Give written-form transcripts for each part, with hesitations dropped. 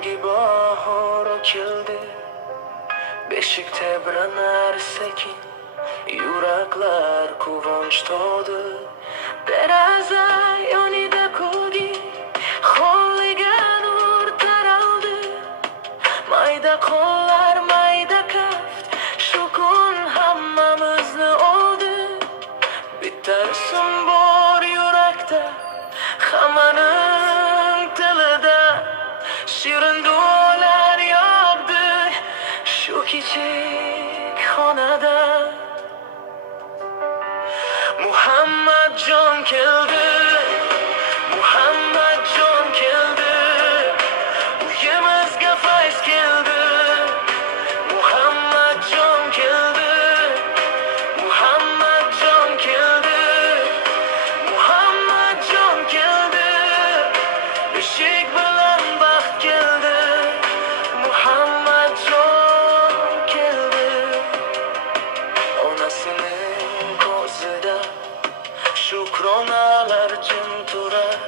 yangi bahor keldi. Beshik tebranar sekin, yuraklar quvonch to'ldi. Deraza yonida kulgi, hovliga nur taraldi. Mayda qo'llar, mayda kaft, shu kun hammamizni oldi. Bitta ism bor yurakda, hammaning tilida. Shirin duolar yog'di shu kichik xonada. Muhammadjon keldi, Muhammadjon keldi, uyimizga fayz keldi. Muhammadjon keldi, Muhammadjon keldi, Muhammadjon keldi, beshik bilan baxt keldi. Muhammadjon keldi. Onasining ko'zida shukronalar jim turar,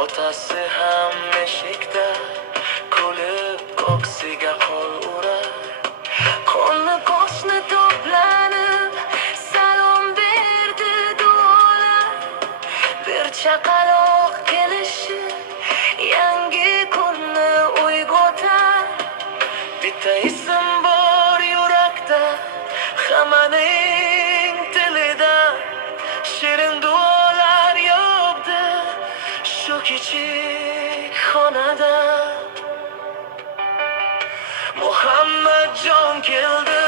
otasi ham eshikda kulib ko'ksiga qo'l urar. Qo'lni qo'shni to'planib salom berdi duolar. Bir chaqaloq kelishi yangi kunni uyg'otar. Bitta ism bor yurakda, hammaning tilida. Shirin duolar yog'di shu kichik xonada. Muhammadjon keldi,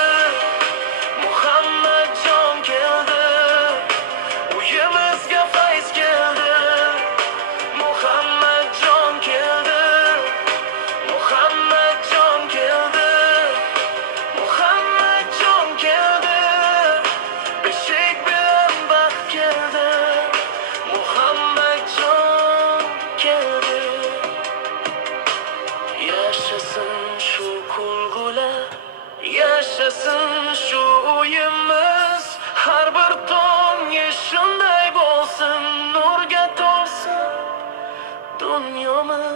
Muhammadjon keldi, uyimizga fayz keldi. Muhammadjon keldi, Muhammadjon keldi, Muhammadjon keldi, beshik bilan baxt keldi. Muhammadjon keldi. Yashasin shu kulgular, yashasin shu uyimiz. Har bir tong shunday bo'lsin, nurga to'lsin dunyomiz.